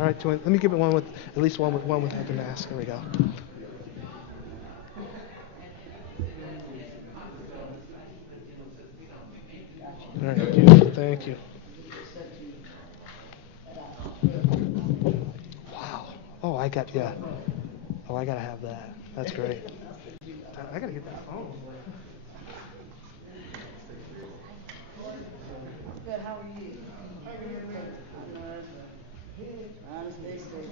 All right, let me give it one with at least one without the mask. There we go. All right, beautiful. Thank you. Wow. Oh, yeah. Oh, I gotta have that. That's great. I gotta get that phone. Good, how are you? Trying to stay safe.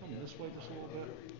Come this way just a little bit.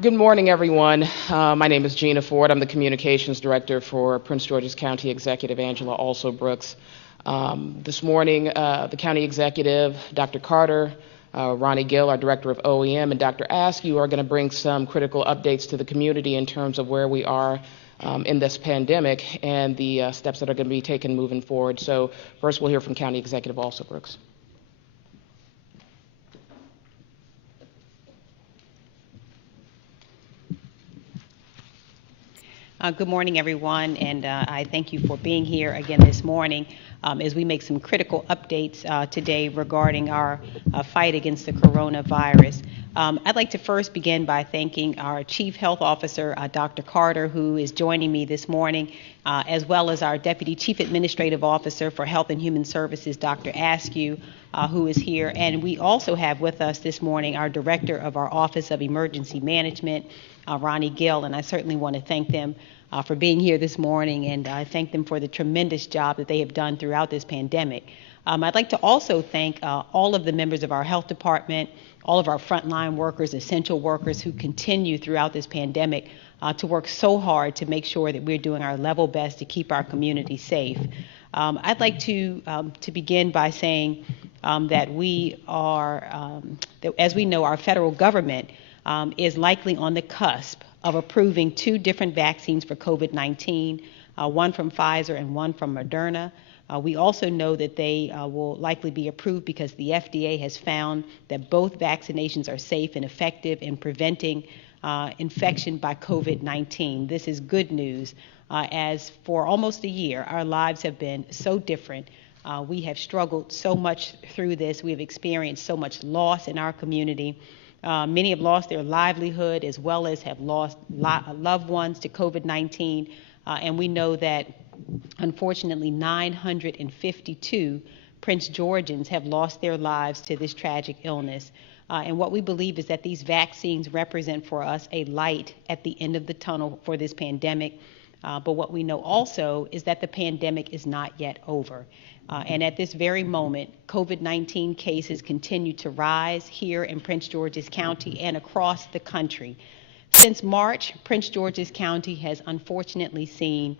Good morning, everyone. My name is Gina Ford. I'm the Communications Director for Prince George's County Executive Angela Alsobrooks. This morning, the County Executive, Dr. Carter, Ronnie Gill, our Director of OEM, and Dr. Askew are going to bring some critical updates to the community in terms of where we are in this pandemic and the steps that are going to be taken moving forward. So first, we'll hear from County Executive Alsobrooks. Good morning, everyone, and I thank you for being here again this morning as we make some critical updates today regarding our fight against the coronavirus. I'd like to first begin by thanking our Chief Health Officer, Dr. Carter, who is joining me this morning, as well as our Deputy Chief Administrative Officer for Health and Human Services, Dr. Askew, who is here. And we also have with us this morning our Director of our Office of Emergency Management, Ronnie Gill, and I certainly want to thank them for being here this morning, and I thank them for the tremendous job that they have done throughout this pandemic. I'd like to also thank all of the members of our health department, all of our frontline workers, essential workers who continue throughout this pandemic to work so hard to make sure that we're doing our level best to keep our community safe. I'd like to begin by saying that we are, that as we know, our federal government is likely on the cusp of approving 2 different vaccines for COVID-19, one from Pfizer and one from Moderna. We also know that they will likely be approved because the FDA has found that both vaccinations are safe and effective in preventing infection by COVID-19. This is good news, as for almost a year, our lives have been so different. We have struggled so much through this. We have experienced so much loss in our community. Many have lost their livelihood as well as have lost loved ones to COVID-19. And we know that, unfortunately, 952 Prince Georgians have lost their lives to this tragic illness. And what we believe is that these vaccines represent for us a light at the end of the tunnel for this pandemic. But what we know also is that the pandemic is not yet over. And at this very moment, COVID-19 cases continue to rise here in Prince George's County and across the country. Since March, Prince George's County has unfortunately seen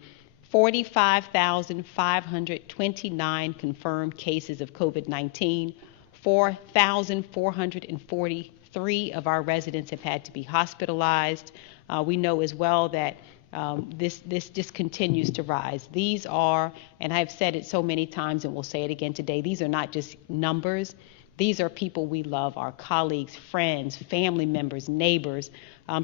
45,529 confirmed cases of COVID-19. 4,443 of our residents have had to be hospitalized. We know as well that this just continues to rise. These are, and I've said it so many times and we'll say it again today, these are not just numbers. These are people we love, our colleagues, friends, family members, neighbors.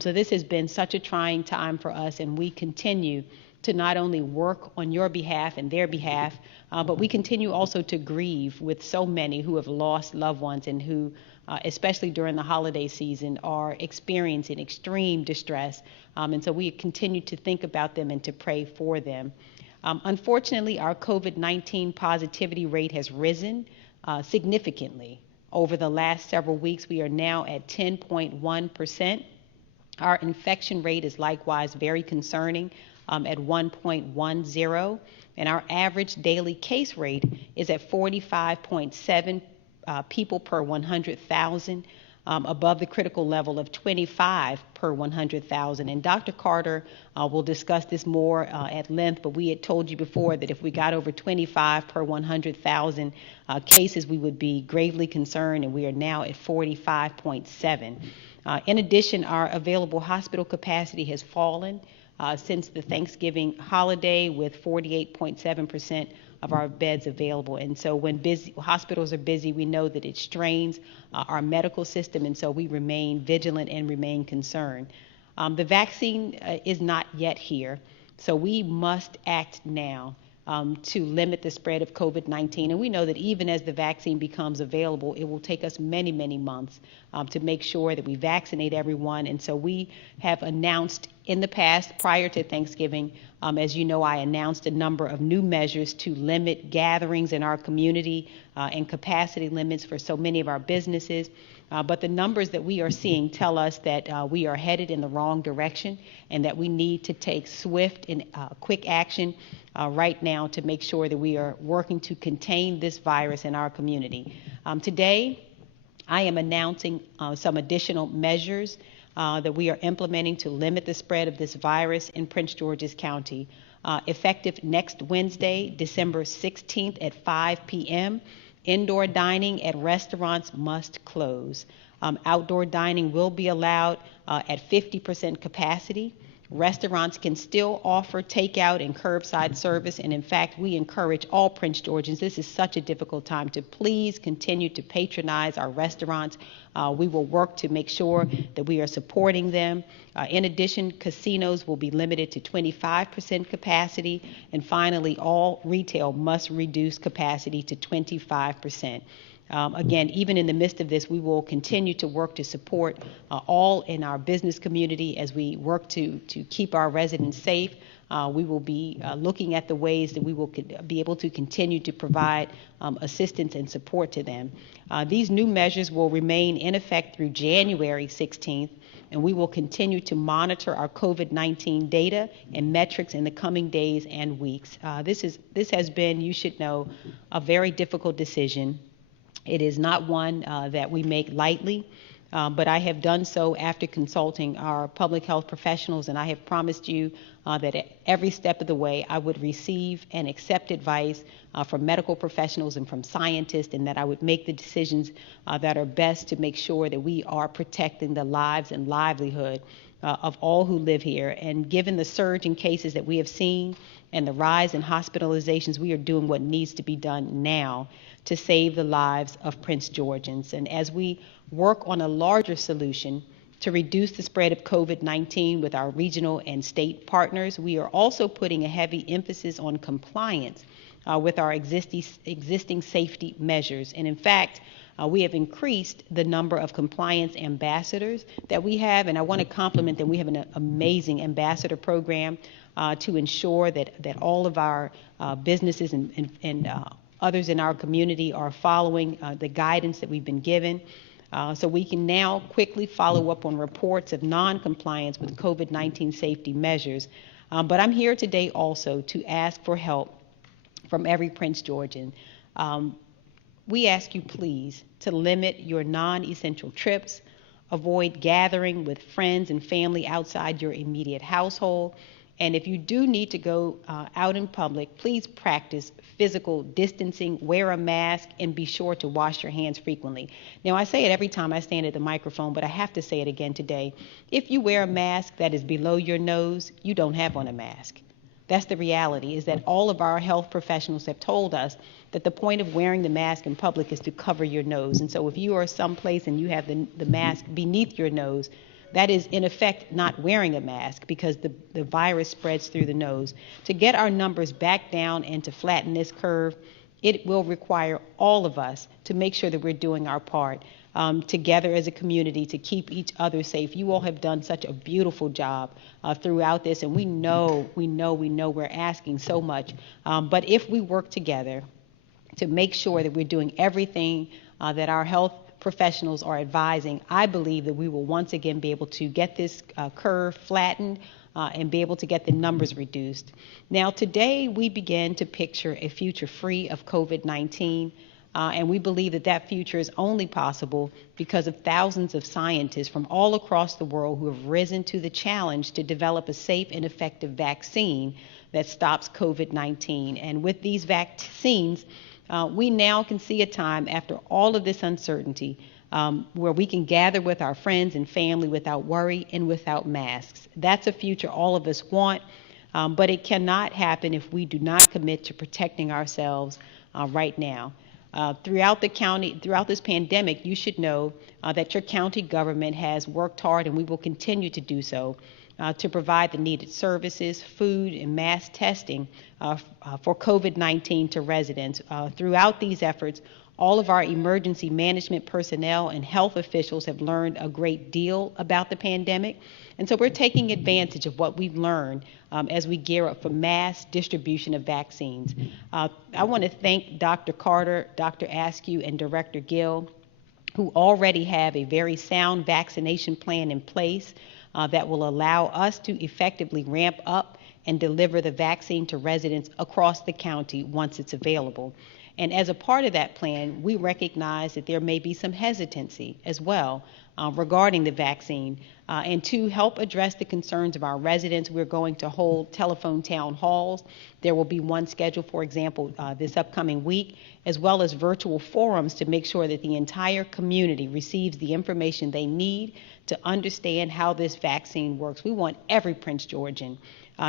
So this has been such a trying time for us, and we continue to not only work on your behalf and their behalf, but we continue also to grieve with so many who have lost loved ones and who, especially during the holiday season, are experiencing extreme distress. And so we continue to think about them and to pray for them. Unfortunately, our COVID-19 positivity rate has risen significantly over the last several weeks. We are now at 10.1%. Our infection rate is likewise very concerning at 1.10, and our average daily case rate is at 45.7 people per 100,000, above the critical level of 25 per 100,000. And Dr. Carter will discuss this more at length, but we had told you before that if we got over 25 per 100,000 cases, we would be gravely concerned, and we are now at 45.7. In addition, our available hospital capacity has fallen since the Thanksgiving holiday, with 48.7% of our beds available. And so when hospitals are busy, we know that it strains our medical system, and so we remain vigilant and remain concerned. The vaccine is not yet here, so we must act now to limit the spread of COVID-19. And we know that even as the vaccine becomes available, it will take us many, many months to make sure that we vaccinate everyone. And so we have announced in the past, prior to Thanksgiving, as you know, I announced a number of new measures to limit gatherings in our community and capacity limits for so many of our businesses. But the numbers that we are seeing tell us that we are headed in the wrong direction and that we need to take swift and quick action right now to make sure that we are working to contain this virus in our community. Today, I am announcing some additional measures that we are implementing to limit the spread of this virus in Prince George's County. Effective next Wednesday, December 16th at 5 p.m., indoor dining at restaurants must close. Outdoor dining will be allowed at 50% capacity. Restaurants can still offer takeout and curbside service, and in fact, we encourage all Prince Georgians, this is such a difficult time, to please continue to patronize our restaurants. We will work to make sure that we are supporting them. In addition, casinos will be limited to 25% capacity, and finally, all retail must reduce capacity to 25%. Again, even in the midst of this, we will continue to work to support all in our business community as we work to keep our residents safe. We will be looking at the ways that we will be able to continue to provide assistance and support to them. These new measures will remain in effect through January 16th, and we will continue to monitor our COVID-19 data and metrics in the coming days and weeks. This has been, you should know, a very difficult decision. It is not one that we make lightly, but I have done so after consulting our public health professionals, and I have promised you that at every step of the way I would receive and accept advice from medical professionals and from scientists, and that I would make the decisions that are best to make sure that we are protecting the lives and livelihood of all who live here. And given the surge in cases that we have seen and the rise in hospitalizations, we are doing what needs to be done now to save the lives of Prince Georgians. And as we work on a larger solution to reduce the spread of COVID-19 with our regional and state partners, we are also putting a heavy emphasis on compliance with our existing safety measures. And in fact, we have increased the number of compliance ambassadors that we have, and I want to compliment them. We have an amazing ambassador program to ensure that all of our businesses and others in our community are following the guidance that we've been given. So we can now quickly follow up on reports of non-compliance with COVID-19 safety measures. But I'm here today also to ask for help from every Prince Georgian. We ask you please to limit your non-essential trips, avoid gathering with friends and family outside your immediate household, and if you do need to go out in public, please practice physical distancing, wear a mask, and be sure to wash your hands frequently. Now, I say it every time I stand at the microphone, but I have to say it again today. If you wear a mask that is below your nose, you don't have on a mask. That's the reality, is that all of our health professionals have told us that the point of wearing the mask in public is to cover your nose. And so if you are someplace and you have the mask beneath your nose, that is, in effect, not wearing a mask, because the virus spreads through the nose. To get our numbers back down and to flatten this curve, it will require all of us to make sure that we're doing our part together as a community to keep each other safe. You all have done such a beautiful job throughout this, and we know we're asking so much. But if we work together to make sure that we're doing everything that our health professionals are advising, I believe that we will once again be able to get this curve flattened and be able to get the numbers reduced. Now, today we begin to picture a future free of COVID-19, and we believe that that future is only possible because of thousands of scientists from all across the world who have risen to the challenge to develop a safe and effective vaccine that stops COVID-19. And with these vaccines, we now can see a time after all of this uncertainty where we can gather with our friends and family without worry and without masks. That's a future all of us want, but it cannot happen if we do not commit to protecting ourselves right now. Throughout this pandemic, you should know that your county government has worked hard, and we will continue to do so, to provide the needed services, food, and mass testing for COVID-19 to residents. Throughout these efforts, all of our emergency management personnel and health officials have learned a great deal about the pandemic, and so we're taking advantage of what we've learned as we gear up for mass distribution of vaccines. I want to thank Dr. Carter, Dr. Askew, and Director Gill, who already have a very sound vaccination plan in place that will allow us to effectively ramp up and deliver the vaccine to residents across the county once it's available. And as a part of that plan, we recognize that there may be some hesitancy as well regarding the vaccine. And to help address the concerns of our residents, we're going to hold telephone town halls. There will be one scheduled, for example, this upcoming week, as well as virtual forums to make sure that the entire community receives the information they need to understand how this vaccine works. We want every Prince Georgian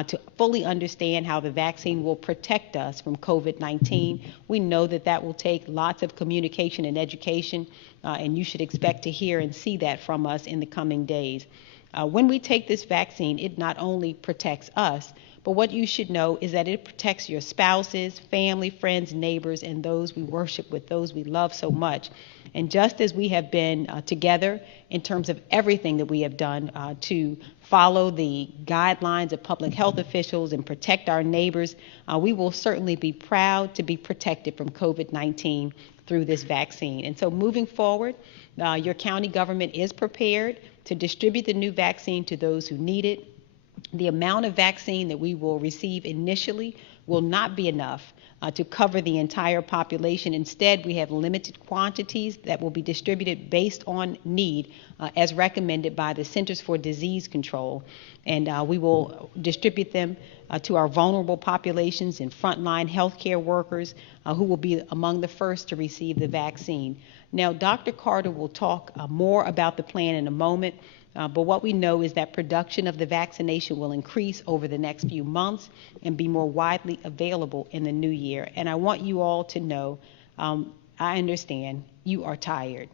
to fully understand how the vaccine will protect us from COVID-19. We know that that will take lots of communication and education, and you should expect to hear and see that from us in the coming days. When we take this vaccine, it not only protects us, but what you should know is that it protects your spouses, family, friends, neighbors, and those we worship with, those we love so much. And just as we have been together in terms of everything that we have done to follow the guidelines of public health officials and protect our neighbors, we will certainly be proud to be protected from COVID-19 through this vaccine. And so moving forward, your county government is prepared to distribute the new vaccine to those who need it. The amount of vaccine that we will receive initially will not be enough to cover the entire population. Instead, we have limited quantities that will be distributed based on need as recommended by the Centers for Disease Control. And we will distribute them to our vulnerable populations and frontline healthcare workers who will be among the first to receive the vaccine. Now, Dr. Carter will talk more about the plan in a moment. But what we know is that production of the vaccination will increase over the next few months and be more widely available in the new year. And I want you all to know, I understand you are tired.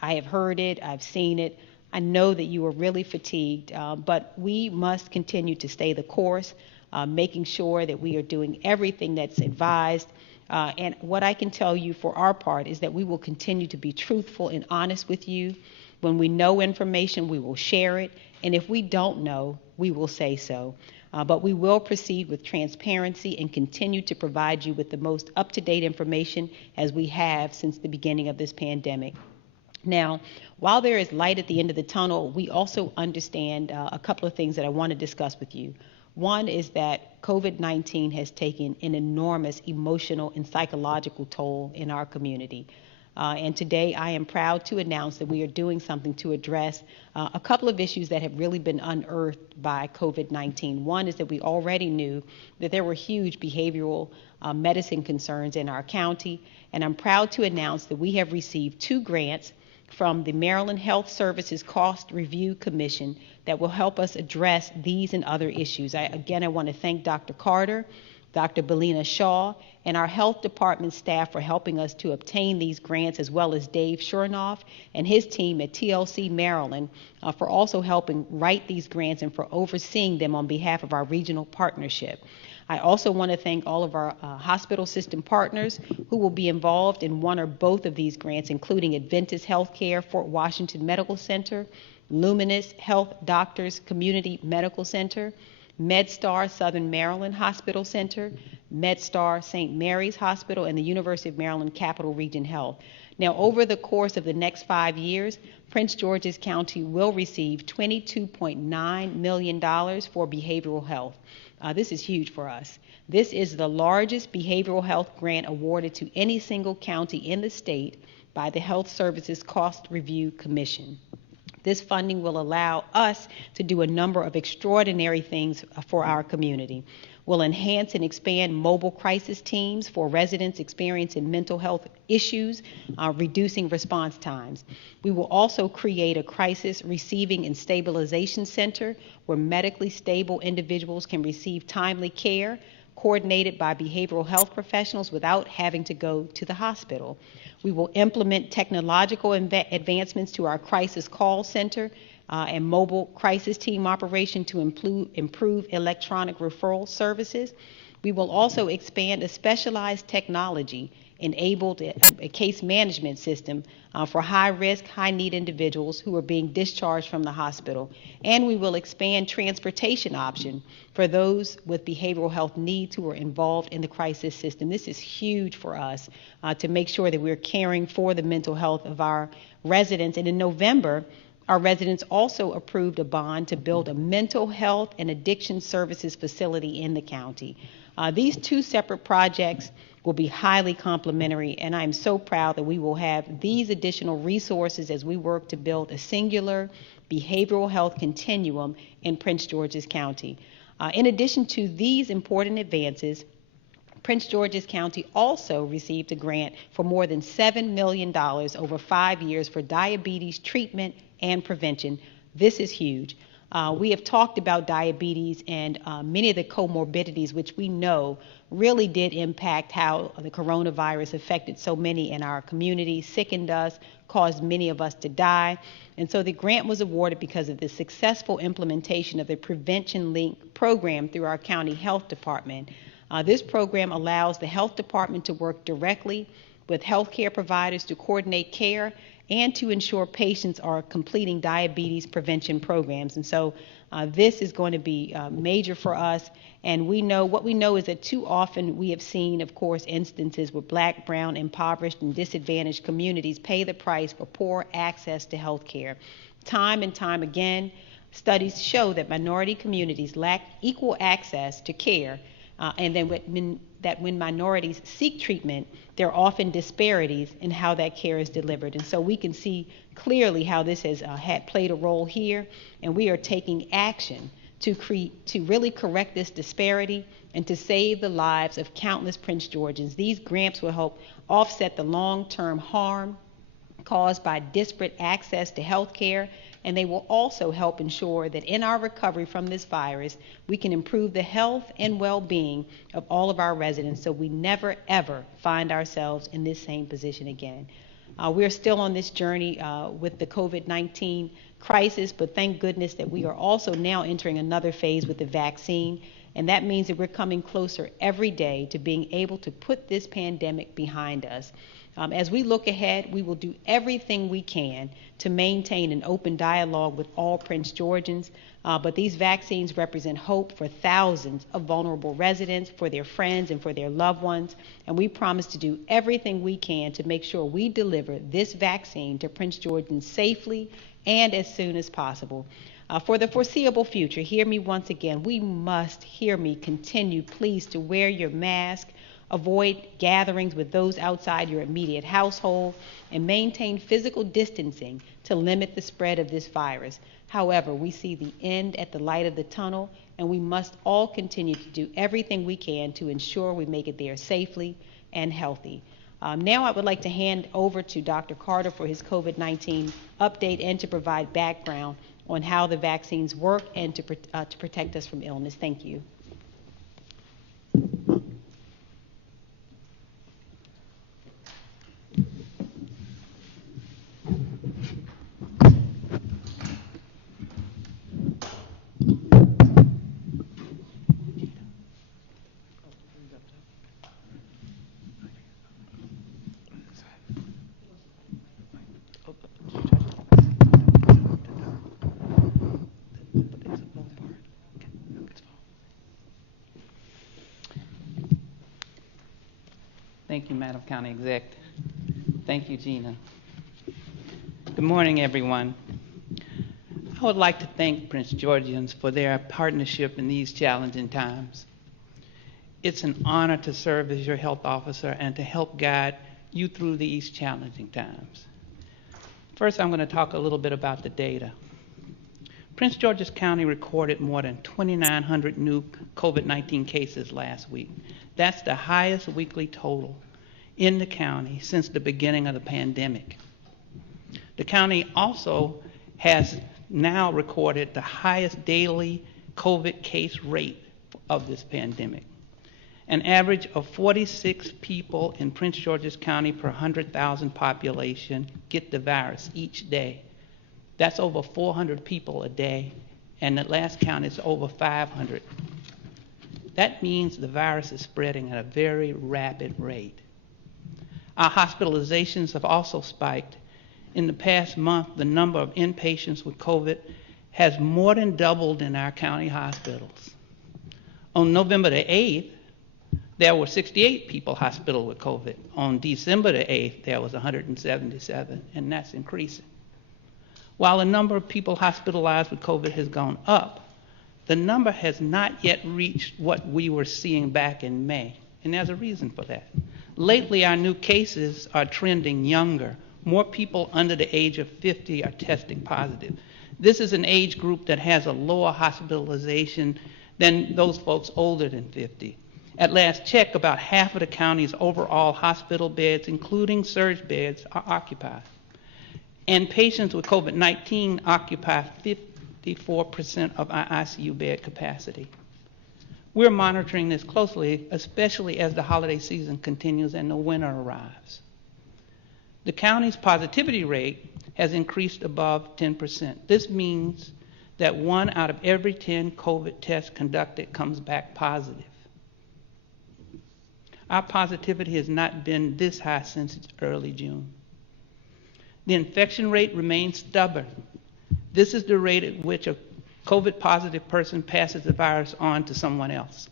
I have heard it, I've seen it. I know that you are really fatigued, but we must continue to stay the course, making sure that we are doing everything that's advised. And what I can tell you for our part is that we will continue to be truthful and honest with you. When we know information, we will share it. And if we don't know, we will say so. But we will proceed with transparency and continue to provide you with the most up-to-date information as we have since the beginning of this pandemic. Now, while there is light at the end of the tunnel, we also understand a couple of things that I want to discuss with you. One is that COVID-19 has taken an enormous emotional and psychological toll in our community. And today I am proud to announce that we are doing something to address a couple of issues that have really been unearthed by COVID-19. One is that we already knew that there were huge behavioral medicine concerns in our county, and I'm proud to announce that we have received 2 grants from the Maryland Health Services Cost Review Commission that will help us address these and other issues. I want to thank Dr. Carter, Dr. Belina Shaw, and our health department staff for helping us to obtain these grants, as well as Dave Chernoff and his team at TLC Maryland for also helping write these grants and for overseeing them on behalf of our regional partnership. I also want to thank all of our hospital system partners who will be involved in one or both of these grants, including Adventist Healthcare, Fort Washington Medical Center, Luminous Health Doctors Community Medical Center, MedStar Southern Maryland Hospital Center, MedStar St. Mary's Hospital, and the University of Maryland Capital Region Health. Now, over the course of the next 5 years, Prince George's County will receive $22.9 million for behavioral health. This is huge for us. This is the largest behavioral health grant awarded to any single county in the state by the Health Services Cost Review Commission. This funding will allow us to do a number of extraordinary things for our community. We'll enhance and expand mobile crisis teams for residents experiencing mental health issues, reducing response times. We will also create a crisis receiving and stabilization center where medically stable individuals can receive timely care coordinated by behavioral health professionals without having to go to the hospital. We will implement technological advancements to our crisis call center and mobile crisis team operation to improve electronic referral services. We will also expand a specialized technology enabled a case management system for high-risk, high-need individuals who are being discharged from the hospital. And we will expand transportation option for those with behavioral health needs who are involved in the crisis system. This is huge for us to make sure that we're caring for the mental health of our residents. And in November, our residents also approved a bond to build a mental health and addiction services facility in the county. These 2 separate projects will be highly complementary, and I'm so proud that we will have these additional resources as we work to build a singular behavioral health continuum in Prince George's County. In addition to these important advances, Prince George's County also received a grant for more than $7 million over 5 years for diabetes treatment and prevention. This is huge. We have talked about diabetes and many of the comorbidities, which we know really did impact how the coronavirus affected so many in our community, sickened us, caused many of us to die. And so the grant was awarded because of the successful implementation of the Prevention Link program through our county health department. This program allows the health department to work directly with healthcare providers to coordinate care and to ensure patients are completing diabetes prevention programs. And so this is going to be major for us. And what we know is that too often we have seen, of course, instances where Black, brown, impoverished, and disadvantaged communities pay the price for poor access to health care. Time and time again, studies show that minority communities lack equal access to care, and then when minorities seek treatment, there are often disparities in how that care is delivered. And so we can see clearly how this has played a role here, and we are taking action to really correct this disparity and to save the lives of countless Prince Georgians. These grants will help offset the long-term harm caused by disparate access to health care, and they will also help ensure that in our recovery from this virus, we can improve the health and well-being of all of our residents so we never, ever find ourselves in this same position again. We're still on this journey with the COVID-19 crisis, but thank goodness that we are also now entering another phase with the vaccine, and that means that we're coming closer every day to being able to put this pandemic behind us. As we look ahead, we will do everything we can to maintain an open dialogue with all Prince Georgians, but these vaccines represent hope for thousands of vulnerable residents, for their friends, and for their loved ones, and we promise to do everything we can to make sure we deliver this vaccine to Prince Georgians safely and as soon as possible. For the foreseeable future, hear me once again, we must, hear me, continue, please, to wear your mask, avoid gatherings with those outside your immediate household, and maintain physical distancing to limit the spread of this virus. However, we see the end at the light of the tunnel, and we must all continue to do everything we can to ensure we make it there safely and healthy. Now I would like to hand over to Dr. Carter for his COVID-19 update and to provide background on how the vaccines work and to protect us from illness. Thank you. Thank you, Madam County Exec. Thank you, Gina. Good morning, everyone. I would like to thank Prince Georgians for their partnership in these challenging times. It's an honor to serve as your health officer and to help guide you through these challenging times. First, I'm going to talk a little bit about the data. Prince George's County recorded more than 2,900 new COVID-19 cases last week. That's the highest weekly total in the county since the beginning of the pandemic. The county also has now recorded the highest daily COVID case rate of this pandemic. An average of 46 people in Prince George's County per 100,000 population get the virus each day. That's over 400 people a day, and the last count is over 500. That means the virus is spreading at a very rapid rate. Our hospitalizations have also spiked. In the past month, the number of inpatients with COVID has more than doubled in our county hospitals. On November the 8th, there were 68 people hospitalized with COVID. On December the 8th, there was 177, and that's increasing. While the number of people hospitalized with COVID has gone up, the number has not yet reached what we were seeing back in May, and there's a reason for that. Lately, our new cases are trending younger. More people under the age of 50 are testing positive. This is an age group that has a lower hospitalization than those folks older than 50. At last check, about half of the county's overall hospital beds, including surge beds, are occupied. And patients with COVID-19 occupy 54% of our ICU bed capacity. We're monitoring this closely, especially as the holiday season continues and the winter arrives. The county's positivity rate has increased above 10%. This means that 1 out of every 10 COVID tests conducted comes back positive. Our positivity has not been this high since early June. The infection rate remains stubborn. This is the rate at which a COVID positive person passes the virus on to someone else.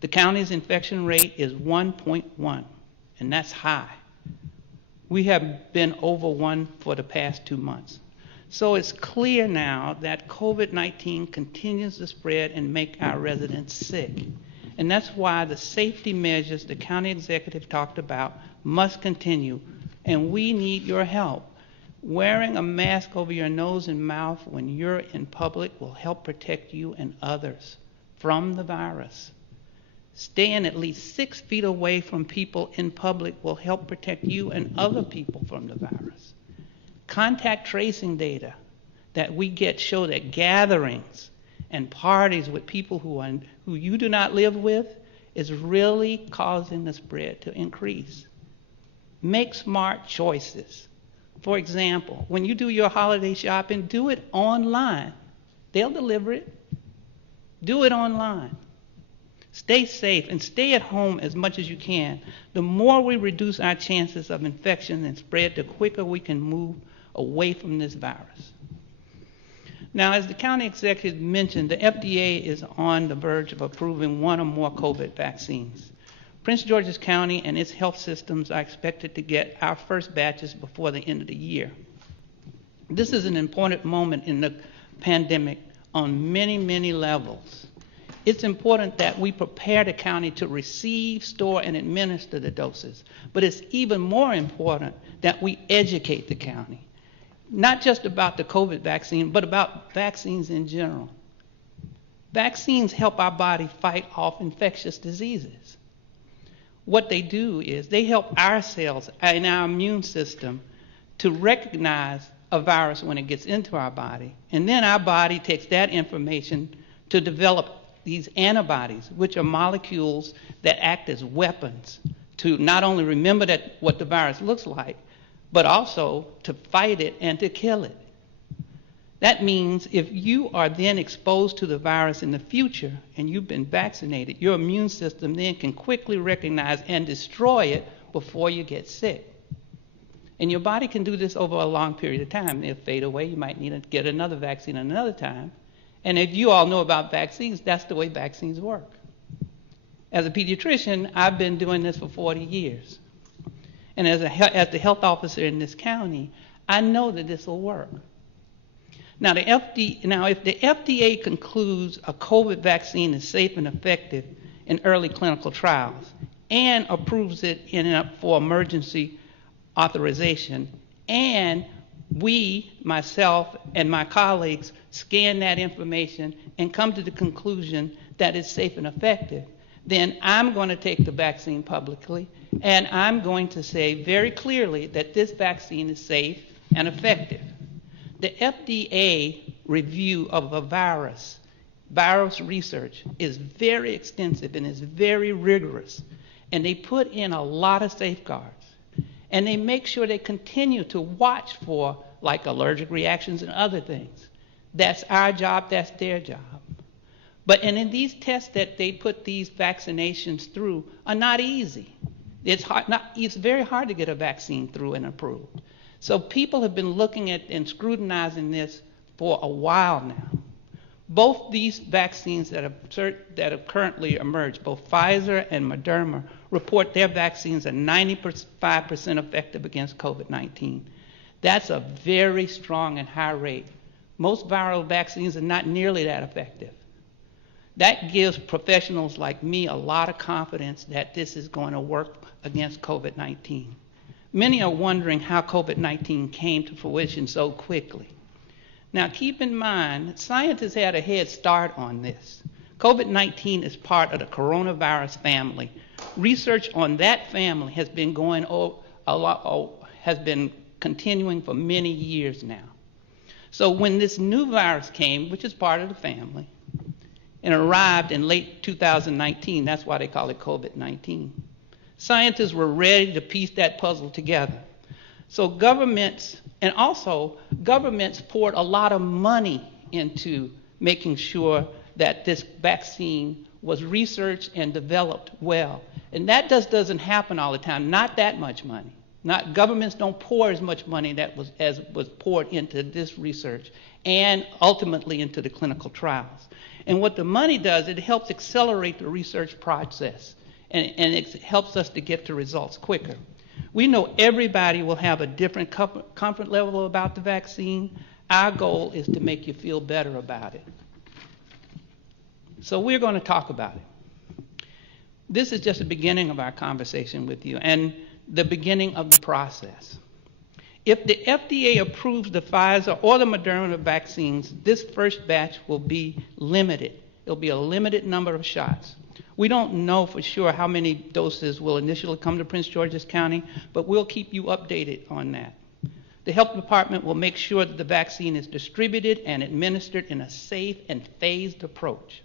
The county's infection rate is 1.1, and that's high. We have been over 1 for the past 2 months. So it's clear now that COVID-19 continues to spread and make our residents sick. And that's why the safety measures the county executive talked about must continue, and we need your help. Wearing a mask over your nose and mouth when you're in public will help protect you and others from the virus. Staying at least 6 feet away from people in public will help protect you and other people from the virus. Contact tracing data that we get show that gatherings and parties with people who you do not live with is really causing the spread to increase. Make smart choices. For example, when you do your holiday shopping, do it online. They'll deliver it. Do it online. Stay safe and stay at home as much as you can. The more we reduce our chances of infection and spread, the quicker we can move away from this virus. Now, as the county executive mentioned, the FDA is on the verge of approving 1 or more COVID vaccines. Prince George's County and its health systems are expected to get our first batches before the end of the year. This is an important moment in the pandemic on many, many levels. It's important that we prepare the county to receive, store, and administer the doses, but it's even more important that we educate the county, not just about the COVID vaccine, but about vaccines in general. Vaccines help our body fight off infectious diseases. What they do is they help our cells and our immune system to recognize a virus when it gets into our body. And then our body takes that information to develop these antibodies, which are molecules that act as weapons to not only remember what the virus looks like, but also to fight it and to kill it. That means if you are then exposed to the virus in the future and you've been vaccinated, your immune system then can quickly recognize and destroy it before you get sick. And your body can do this over a long period of time. They'll fade away. You might need to get another vaccine another time. And if you all know about vaccines, that's the way vaccines work. As a pediatrician, I've been doing this for 40 years. And as the health officer in this county, I know that this will work. Now, if the FDA concludes a COVID vaccine is safe and effective in early clinical trials and approves it for emergency authorization, and we, myself and my colleagues, scan that information and come to the conclusion that it's safe and effective, then I'm going to take the vaccine publicly, and I'm going to say very clearly that this vaccine is safe and effective. The FDA review of a virus research is very extensive and is very rigorous, and they put in a lot of safeguards. And they make sure they continue to watch for like allergic reactions and other things. That's our job, that's their job. But in these tests that they put these vaccinations through are not easy. It's very hard to get a vaccine through and approved. So people have been looking at and scrutinizing this for a while now. Both these vaccines that have currently emerged, both Pfizer and Moderna, report their vaccines are 95% effective against COVID-19. That's a very strong and high rate. Most viral vaccines are not nearly that effective. That gives professionals like me a lot of confidence that this is going to work against COVID-19. Many are wondering how COVID-19 came to fruition so quickly. Now keep in mind, scientists had a head start on this. COVID-19 is part of the coronavirus family. Research on that family has been has been continuing for many years now. So when this new virus came, which is part of the family, and arrived in late 2019, that's why they call it COVID-19, scientists were ready to piece that puzzle together. So governments poured a lot of money into making sure that this vaccine was researched and developed well. And that just doesn't happen all the time, not that much money. Governments don't pour as much money as was poured into this research and ultimately into the clinical trials. And what the money does, it helps accelerate the research process, and it helps us to get to results quicker. We know everybody will have a different comfort level about the vaccine. Our goal is to make you feel better about it. So we're going to talk about it. This is just the beginning of our conversation with you and the beginning of the process. If the FDA approves the Pfizer or the Moderna vaccines, this first batch will be limited. It'll be a limited number of shots. We don't know for sure how many doses will initially come to Prince George's County, but we'll keep you updated on that. The health department will make sure that the vaccine is distributed and administered in a safe and phased approach.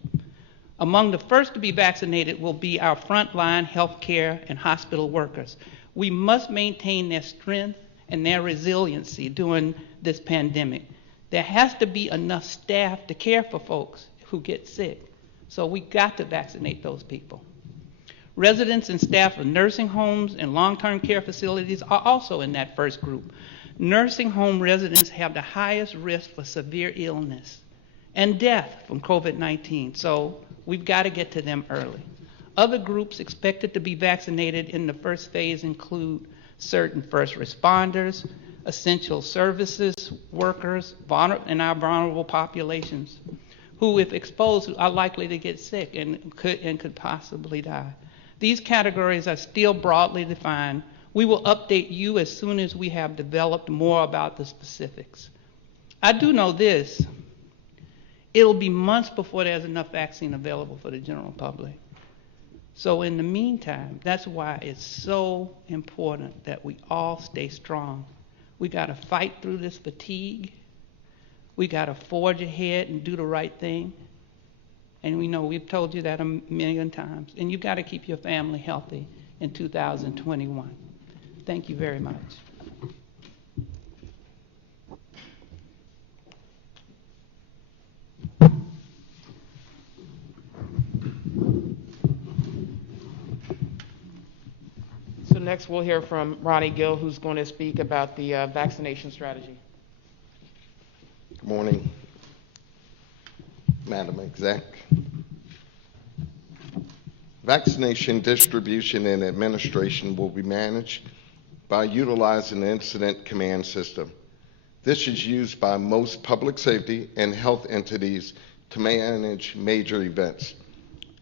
Among the first to be vaccinated will be our frontline healthcare and hospital workers. We must maintain their strength and their resiliency during this pandemic. There has to be enough staff to care for folks who get sick. So we got to vaccinate those people. Residents and staff of nursing homes and long-term care facilities are also in that first group. Nursing home residents have the highest risk for severe illness and death from COVID-19, so we've got to get to them early. Other groups expected to be vaccinated in the first phase include certain first responders, essential services workers, and our vulnerable populations, who, if exposed, are likely to get sick and could possibly die. These categories are still broadly defined. We will update you as soon as we have developed more about the specifics. I do know this: it'll be months before there's enough vaccine available for the general public. So in the meantime, that's why it's so important that we all stay strong. We got to fight through this fatigue. We got to forge ahead and do the right thing. And we know we've told you that a million times. And you've got to keep your family healthy in 2021. Thank you very much. So next we'll hear from Ronnie Gill, who's going to speak about the vaccination strategy. Good morning, Madam Exec. Vaccination distribution and administration will be managed by utilizing the Incident Command System. This is used by most public safety and health entities to manage major events.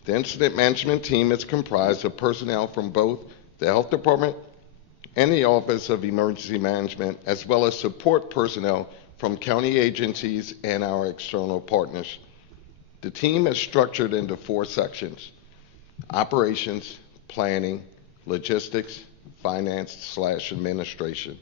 The Incident Management Team is comprised of personnel from both the Health Department and the Office of Emergency Management, as well as support personnel from county agencies and our external partners. The team is structured into 4 sections: operations, planning, logistics, finance/administration.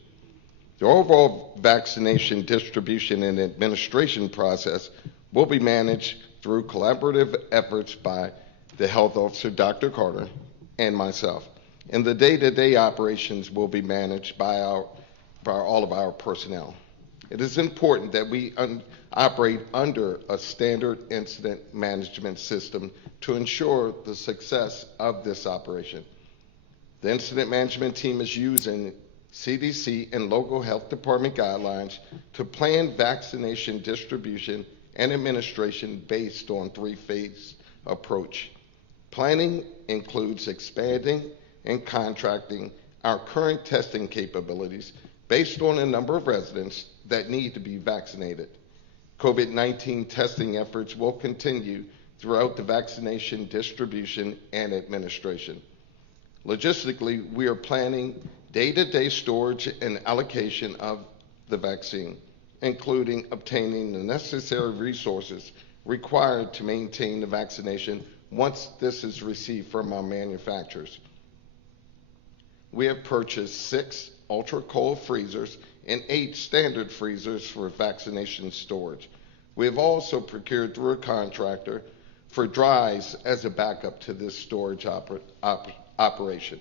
The overall vaccination distribution and administration process will be managed through collaborative efforts by the health officer, Dr. Carter, and myself. And the day-to-day operations will be managed by all of our personnel. It is important that we operate under a standard incident management system to ensure the success of this operation. The incident management team is using CDC and local health department guidelines to plan vaccination distribution and administration based on 3-phase approach. Planning includes expanding and contracting our current testing capabilities based on a number of residents that need to be vaccinated. COVID-19 testing efforts will continue throughout the vaccination distribution and administration. Logistically, we are planning day-to-day storage and allocation of the vaccine, including obtaining the necessary resources required to maintain the vaccination once this is received from our manufacturers. We have purchased 6 ultra-cold freezers and 8 standard freezers for vaccination storage. We have also procured through a contractor for dries as a backup to this storage operation.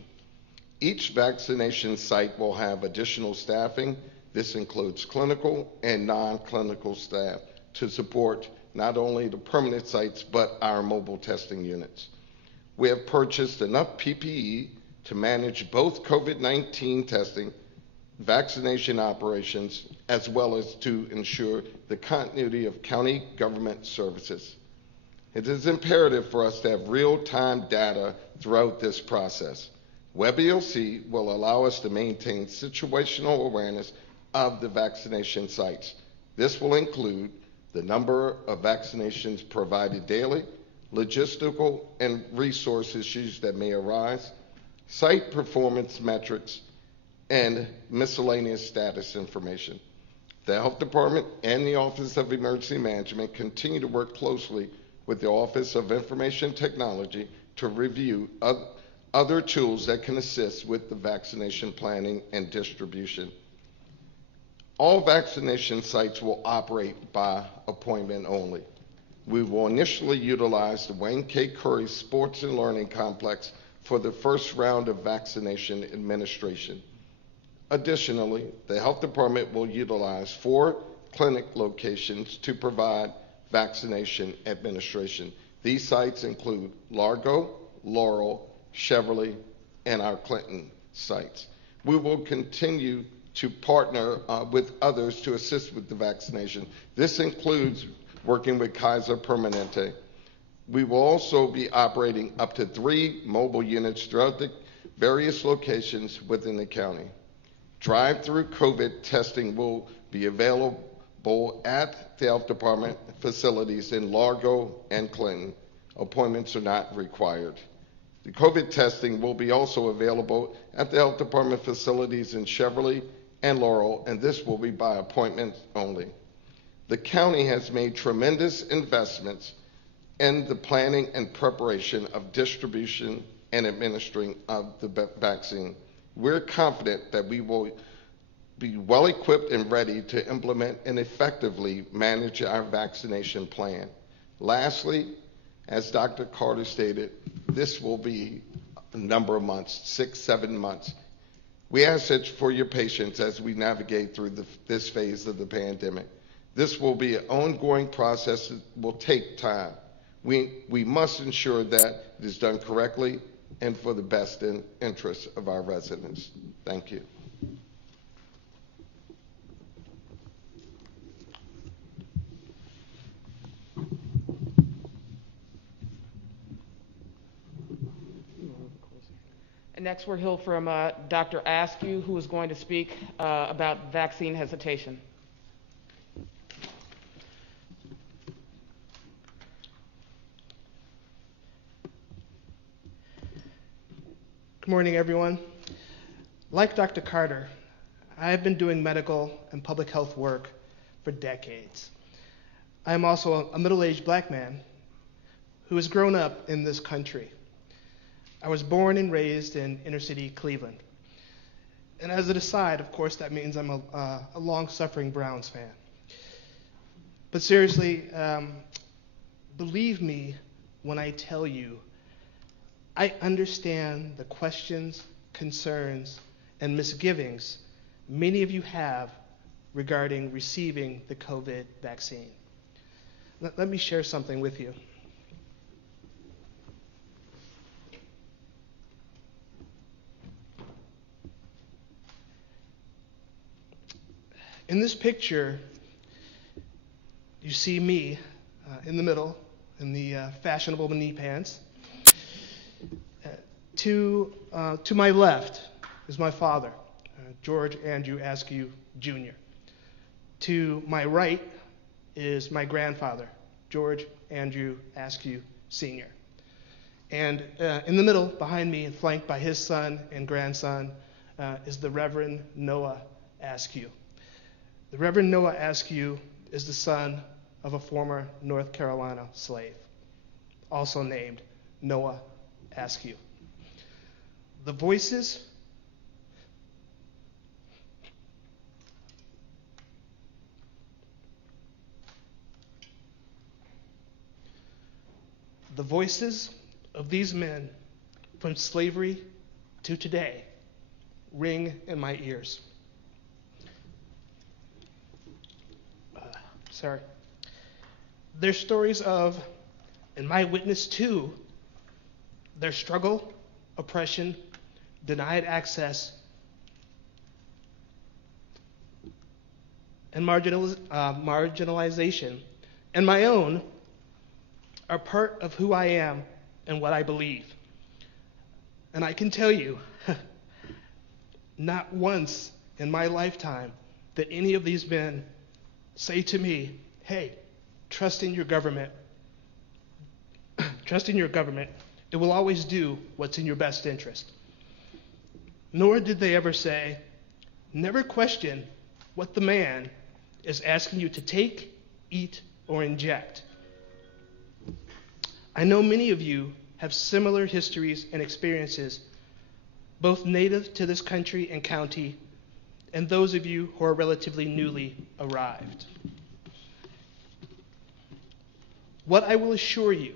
Each vaccination site will have additional staffing. This includes clinical and non-clinical staff to support not only the permanent sites, but our mobile testing units. We have purchased enough PPE to manage both COVID-19 testing, vaccination operations, as well as to ensure the continuity of county government services. It is imperative for us to have real-time data throughout this process. WebEOC will allow us to maintain situational awareness of the vaccination sites. This will include the number of vaccinations provided daily, logistical and resource issues that may arise, site performance metrics, and miscellaneous status information. The Health Department and the Office of Emergency Management continue to work closely with the Office of Information Technology to review other tools that can assist with the vaccination planning and distribution. All vaccination sites will operate by appointment only. We will initially utilize the Wayne K. Curry Sports and Learning Complex for the first round of vaccination administration. Additionally, the Health Department will utilize 4 clinic locations to provide vaccination administration. These sites include Largo, Laurel, Cheverly, and our Clinton sites. We will continue to partner with others to assist with the vaccination. This includes working with Kaiser Permanente. We will also be operating up to 3 mobile units throughout the various locations within the county. Drive-through COVID testing will be available at the Health Department facilities in Largo and Clinton. Appointments are not required. The COVID testing will be also available at the Health Department facilities in Cheverly and Laurel, and this will be by appointment only. The county has made tremendous investments in the planning and preparation of distribution and administering of the vaccine. We're confident that we will be well equipped and ready to implement and effectively manage our vaccination plan. Lastly, as Dr. Carter stated, this will be a number of months, 6-7 months. We ask that for your patience as we navigate through this phase of the pandemic. This will be an ongoing process that will take time. We must ensure that it is done correctly and for the best interest of our residents. Thank you. And next we'll hear from Dr. Askew, who is going to speak about vaccine hesitation. Good morning, everyone. Like Dr. Carter, I have been doing medical and public health work for decades. I am also a middle-aged black man who has grown up in this country. I was born and raised in inner-city Cleveland. And as an aside, of course, that means I'm a long-suffering Browns fan. But seriously, believe me when I tell you, I understand the questions, concerns, and misgivings many of you have regarding receiving the COVID vaccine. Let me share something with you. In this picture, you see me in the middle in the fashionable knee pants. To my left is my father, George Andrew Askew Jr. To my right is my grandfather, George Andrew Askew Sr. And in the middle, behind me, and flanked by his son and grandson, is the Reverend Noah Askew. The Reverend Noah Askew is the son of a former North Carolina slave, also named Noah Askew. The voices of these men from slavery to today ring in my ears. They're stories of, and my witness to, their struggle, oppression, denied access, and marginalization, and my own are part of who I am and what I believe. And I can tell you, not once in my lifetime did any of these men say to me, hey, trust in your government. Trust in your government. It will always do what's in your best interest. Nor did they ever say, never question what the man is asking you to take, eat, or inject. I know many of you have similar histories and experiences, both native to this country and county, and those of you who are relatively newly arrived. What I will assure you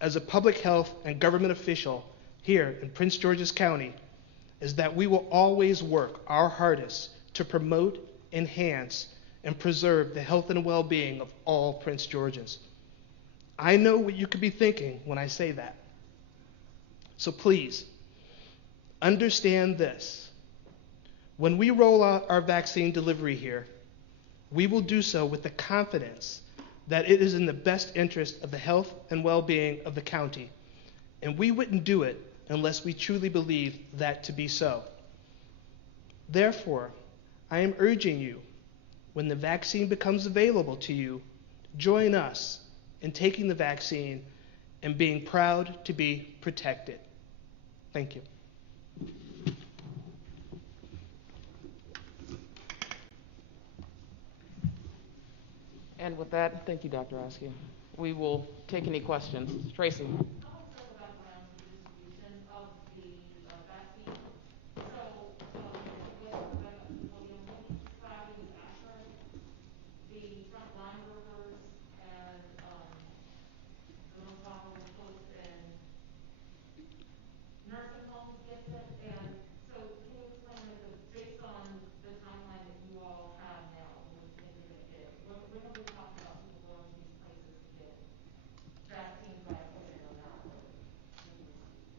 as a public health and government official here in Prince George's County is that we will always work our hardest to promote, enhance, and preserve the health and well-being of all Prince Georgians. I know what you could be thinking when I say that. So please, understand this. When we roll out our vaccine delivery here, we will do so with the confidence that it is in the best interest of the health and well-being of the county, and we wouldn't do it unless we truly believe that to be so. Therefore, I am urging you, when the vaccine becomes available to you, join us in taking the vaccine and being proud to be protected. Thank you. And with that, thank you, Dr. Askew. We will take any questions. Tracy.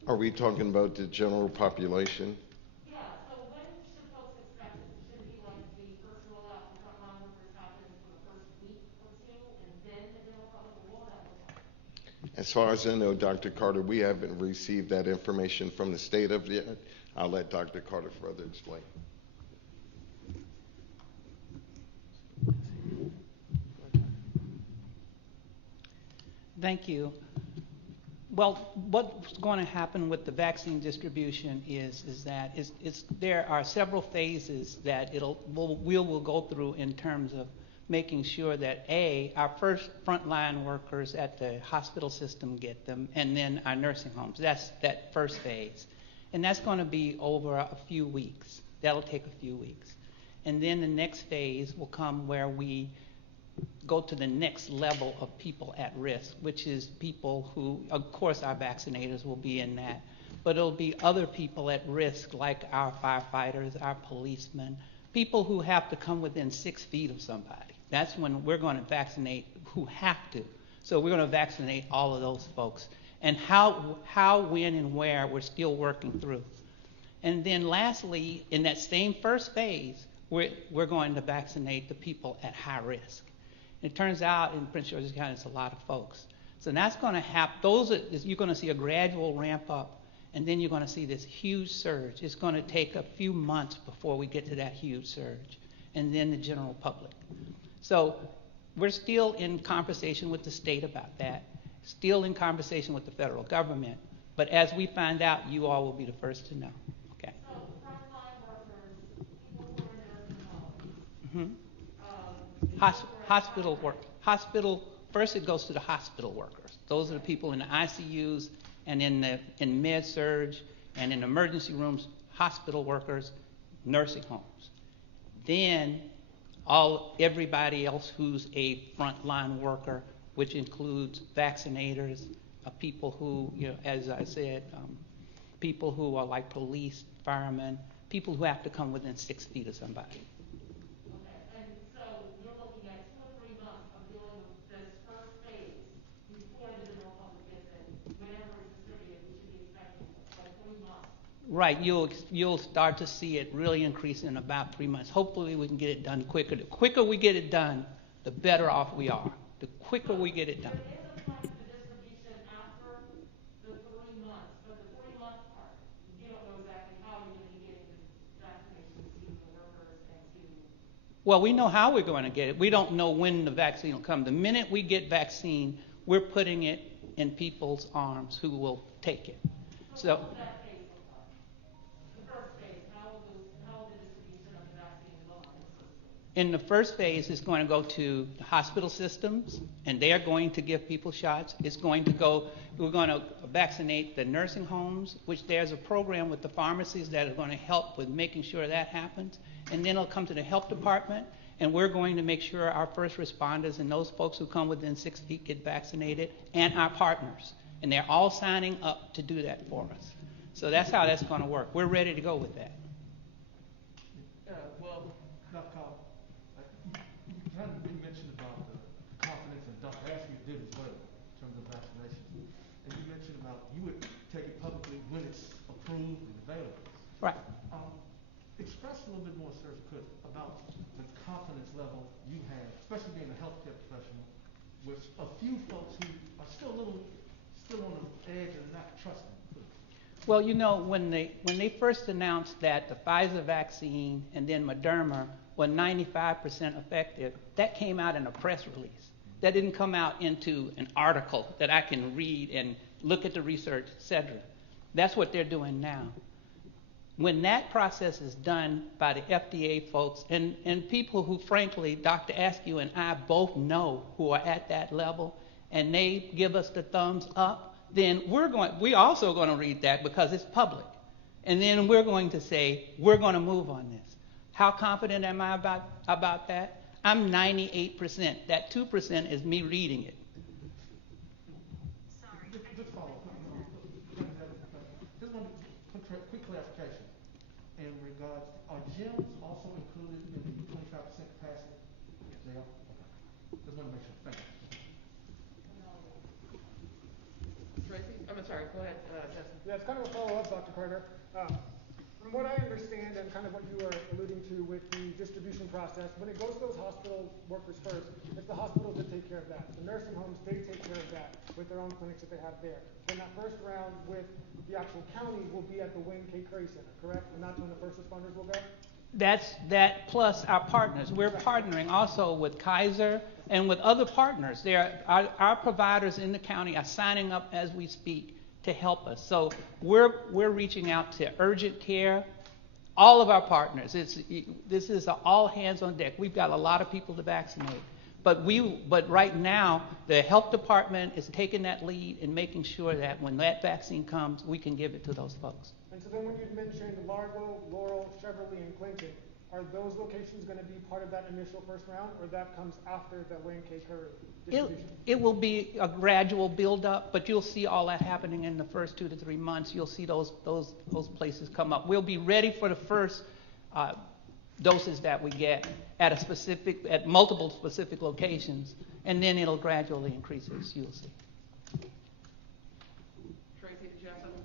Are we talking about the general population? Yeah, so when should folks expect it? Should it be like the first rollout for frontline workers happens for the first week or two, and then the general public, or what will that look like? As far as I know, Dr. Carter, we haven't received that information from the state of yet. I'll let Dr. Carter further explain. Thank you. Well, what's going to happen with the vaccine distribution is that there are several phases that we'll go through in terms of making sure that our first frontline workers at the hospital system get them, and then our nursing homes. That's that first phase, and that's going to be over a few weeks. That'll take a few weeks, and then the next phase will come where we go to the next level of people at risk, which is people who, of course, our vaccinators will be in that, but it'll be other people at risk like our firefighters, our policemen, people who have to come within 6 feet of somebody. That's when we're going to vaccinate who have to. So we're going to vaccinate all of those folks. And how, when, and where, we're still working through. And then lastly, in that same first phase, we're going to vaccinate the people at high risk. It turns out in Prince George's County, it's a lot of folks. So that's going to happen. You're going to see a gradual ramp up, and then you're going to see this huge surge. It's going to take a few months before we get to that huge surge, and then the general public. So we're still in conversation with the state about that, still in conversation with the federal government. But as we find out, you all will be the first to know. Okay. So frontline workers, people who are in nursing homes, Hospital work. Hospital. First, it goes to the hospital workers. Those are the people in the ICUs and in med surge and in emergency rooms. Hospital workers, nursing homes. Then everybody else who's a frontline worker, which includes vaccinators, people who, as I said, people who are like police, firemen, people who have to come within 6 feet of somebody. okay, and so you're looking at 2 or 3 months of dealing with this first phase before the general public gets it. Whenever it's distributed, we should be expecting like 3 months. Right, you'll start to see it really increase in about 3 months. Hopefully we can get it done quicker. The quicker we get it done, the better off we are. The quicker we get it done. There is a plan for distribution after the 3 months, but the 3-month part, you don't know exactly how you're going to be getting the vaccinations to the workers and to. Well, we know how we're going to get it. We don't know when the vaccine will come. The minute we get vaccine, we're putting it in people's arms who will take it. So What will that phase look like? The first phase, how will the distribution of the vaccine look in the first phase? in the first phase, it's going to go to the hospital systems, and they are going to give people shots. We're going to vaccinate the nursing homes, which there's a program with the pharmacies that are going to help with making sure that happens. And then it'll come to the health department, and we're going to make sure our first responders and those folks who come within 6 feet get vaccinated, and our partners. And they're all signing up to do that for us. So that's how that's going to work. We're ready to go with that. Dr. you mentioned about the confidence, and Dr. Ashley did as well in terms of vaccinations. And you mentioned about you would take it publicly when it's approved and available. Right. Express a little bit more, sir, if you could, about the confidence level you have, especially being a healthcare professional, with a few folks who are still on the edge and not trusting. Well, when they first announced that the Pfizer vaccine and then Moderna were 95% effective, that came out in a press release. That didn't come out into an article that I can read and look at the research, etc. That's what they're doing now. When that process is done by the FDA folks and people who, frankly, Dr. Askew and I both know who are at that level, and they give us the thumbs up, then we're also going to read that because it's public. And then we're going to say, we're going to move on this. How confident am I about that? I'm 98%. That 2% is me reading it. Sorry. Just follow up. Just one quick clarification. In regards, are gyms also included in the 25% capacity? They are? Okay. Just want to make sure. Thank you. Tracy? I'm sorry, go ahead, Justin. Yeah, it's kind of a follow-up, Dr. Carter. From what I understand and kind of what you were alluding to with the distribution process, when it goes to those hospital workers first, it's the hospitals that take care of that. The nursing homes, they take care of that with their own clinics that they have there. Then that first round with the actual county will be at the Wayne K. Curry Center, correct? And that's when the first responders will go? That's that plus our partners. We're partnering also with Kaiser and with other partners. Our providers in the county are signing up as we speak to help us. So we're reaching out to urgent care, all of our partners. This is all hands on deck. We've got a lot of people to vaccinate. But right now, the health department is taking that lead and making sure that when that vaccine comes, we can give it to those folks. And so then when you mentioned Largo, Laurel, Cheverly, and Clinton, are those locations going to be part of that initial first round, or that comes after the Wayne K. Curry distribution? It will be a gradual build-up, but you'll see all that happening in the first 2 to 3 months. You'll see those places come up. We'll be ready for the first doses that we get at multiple specific locations, and then it'll gradually increase as you'll see. Tracy, did you have something?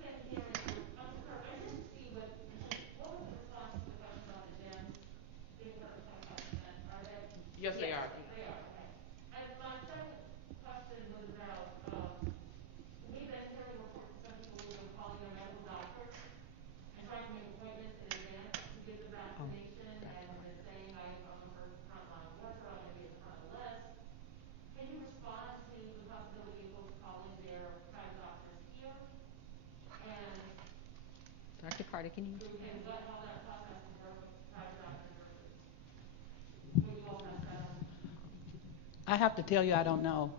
Yes, they are. They are, okay. And my second question was about, we've been hearing reports of some people who have been calling their medical doctors and trying to make appointments in advance to get the vaccination, and they're saying, I'm a frontline worker, I'm going to be a Dr. Carter, can you? And is that how that process will work with private doctors versus what you all have set up? I have to tell you, I don't know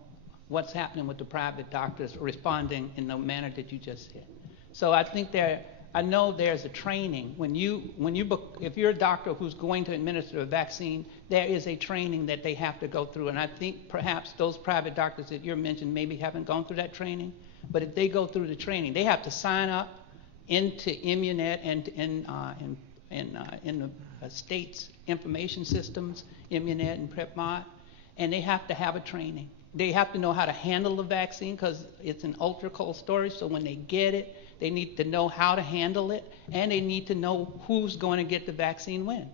what's happening with the private doctors responding in the manner that you just said. So I think I know there's a training. If you're a doctor who's going to administer a vaccine, there is a training that they have to go through. And I think perhaps those private doctors that you mentioned maybe haven't gone through that training. But if they go through the training, they have to sign up into Immunet and in the state's information systems, Immunet and PrepMod, and they have to have a training. They have to know how to handle the vaccine because it's in ultra cold storage. So when they get it, they need to know how to handle it, and they need to know who's going to get the vaccine when.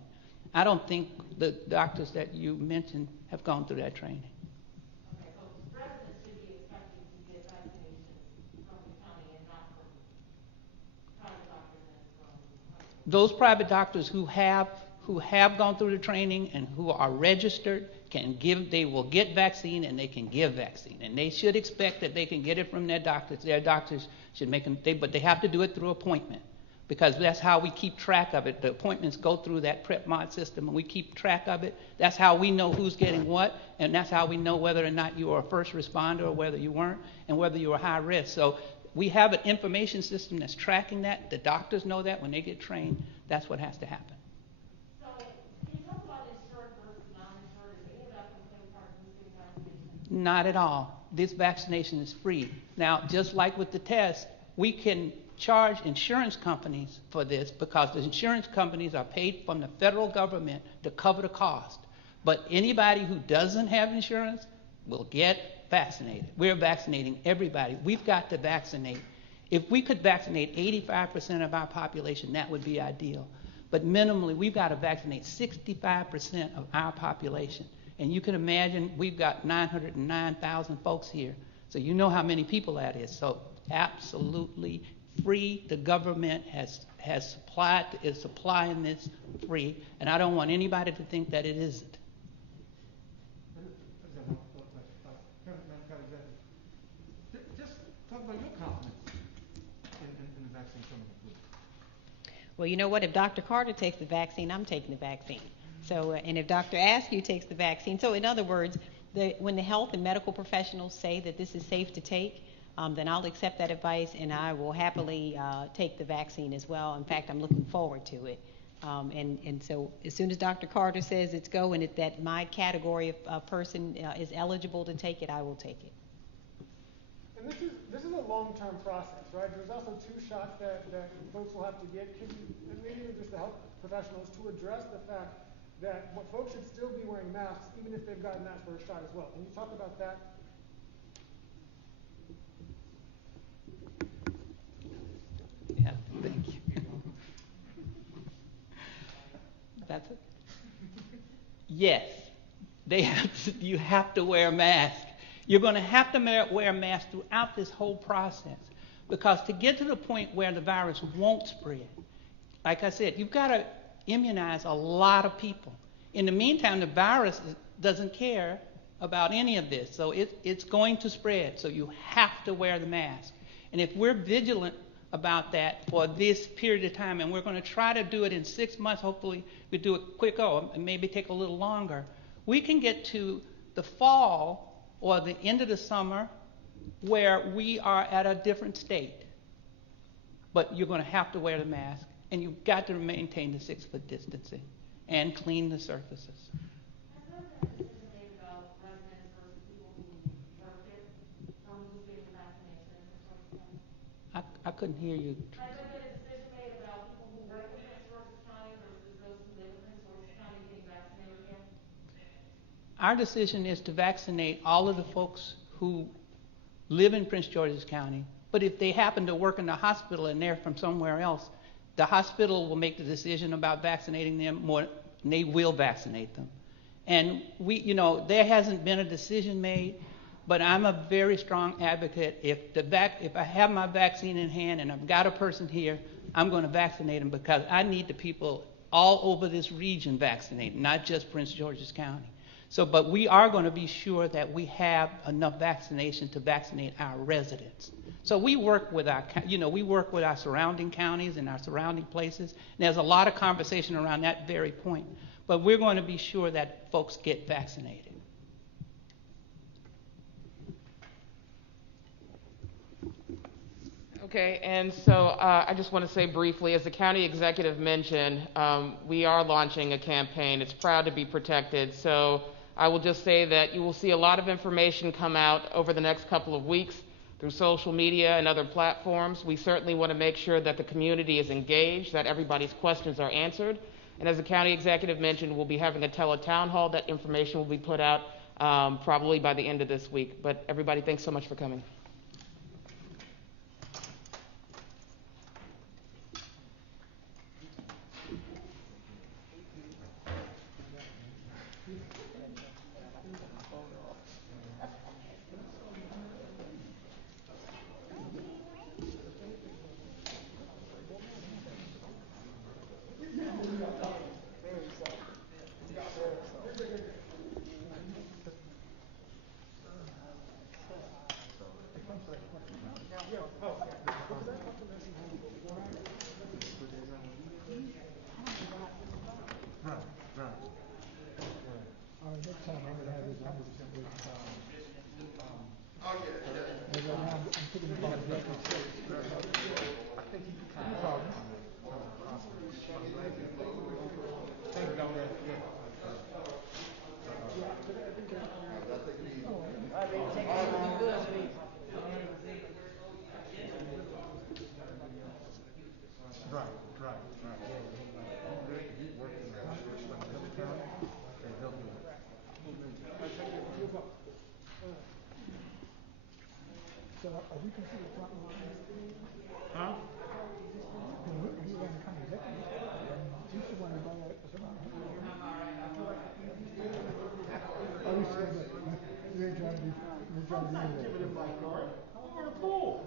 I don't think the doctors that you mentioned have gone through that training. Okay, so residents should be expecting to get vaccinations from the county and not from private doctors and from hospitals. Those private doctors who have gone through the training and who are registered they will get vaccine and they can give vaccine. And they should expect that they can get it from their doctors. Their doctors should make them, but they have to do it through appointment because that's how we keep track of it. The appointments go through that PrepMod system and we keep track of it. That's how we know who's getting what, and that's how we know whether or not you are a first responder or whether you weren't, and whether you are high risk. So we have an information system that's tracking that. The doctors know that when they get trained. That's what has to happen. Not at all. This vaccination is free. Now, just like with the test, we can charge insurance companies for this because the insurance companies are paid from the federal government to cover the cost. But anybody who doesn't have insurance will get vaccinated. We're vaccinating everybody. We've got to vaccinate. If we could vaccinate 85% of our population, that would be ideal. But minimally, we've got to vaccinate 65% of our population. And you can imagine we've got 909,000 folks here. So you know how many people that is. So absolutely free. The government is supplying this free. And I don't want anybody to think that it isn't. Just talk about your confidence in the vaccine coming through. Well, you know what? If Dr. Carter takes the vaccine, I'm taking the vaccine. So, and if Dr. Askew takes the vaccine, so in other words, when the health and medical professionals say that this is safe to take, then I'll accept that advice and I will happily take the vaccine as well. In fact, I'm looking forward to it. And so as soon as Dr. Carter says it's go and that my category of person is eligible to take it, I will take it. And this is a long-term process, right? There's also 2 shots that folks will have to get, and maybe even just the health professionals, to address the fact that folks should still be wearing masks even if they've gotten that first shot as well. Can you talk about that? Yeah, thank you. That's it? Yes, you have to wear a mask. You're going to have to wear a mask throughout this whole process because to get to the point where the virus won't spread, like I said, you've got to immunize a lot of people. In the meantime, the virus doesn't care about any of this, so it's going to spread, so you have to wear the mask. And if we're vigilant about that for this period of time, and we're going to try to do it in 6 months, hopefully we do it quicker or maybe take a little longer, we can get to the fall or the end of the summer where we are at a different state. But you're going to have to wear the mask, and you've got to maintain the 6-foot distancing and clean the surfaces. Has there been a decision made about residents versus people who work it from who's getting the vaccination in Prince George's County? I couldn't hear you. Has there been a decision made about people who work in Prince George's County versus those who live in Prince George's County getting vaccinated here? Our decision is to vaccinate all of the folks who live in Prince George's County, but if they happen to work in the hospital and they're from somewhere else, the hospital will make the decision about vaccinating them more, and they will vaccinate them. And there hasn't been a decision made, but I'm a very strong advocate. If I have my vaccine in hand and I've got a person here, I'm going to vaccinate them because I need the people all over this region vaccinated, not just Prince George's County. But we are going to be sure that we have enough vaccination to vaccinate our residents. So we work with we work with our surrounding counties and our surrounding places. And there's a lot of conversation around that very point. But we're going to be sure that folks get vaccinated. Okay, and so I just want to say briefly, as the county executive mentioned, we are launching a campaign. It's Proud to be Protected. So I will just say that you will see a lot of information come out over the next couple of weeks through social media and other platforms. We certainly want to make sure that the community is engaged, that everybody's questions are answered. And as the county executive mentioned, we'll be having a tele-town hall. That information will be put out probably by the end of this week. But everybody, thanks so much for coming. Next time I'm gonna have this 100% with, maybe I'm picking up on the record. I think he kind of talked on it. Thank you, Right. He's working on the county, and they'll do it. So are we considered front line? Huh? He ran the county executive. He's the one that brought us around. Oh, we still do. We ain't trying to be, we're trying to be. Giving him my card. I'm over the pool.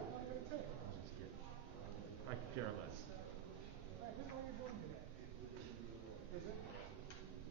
I could care less. This is all you're doing today. Is it?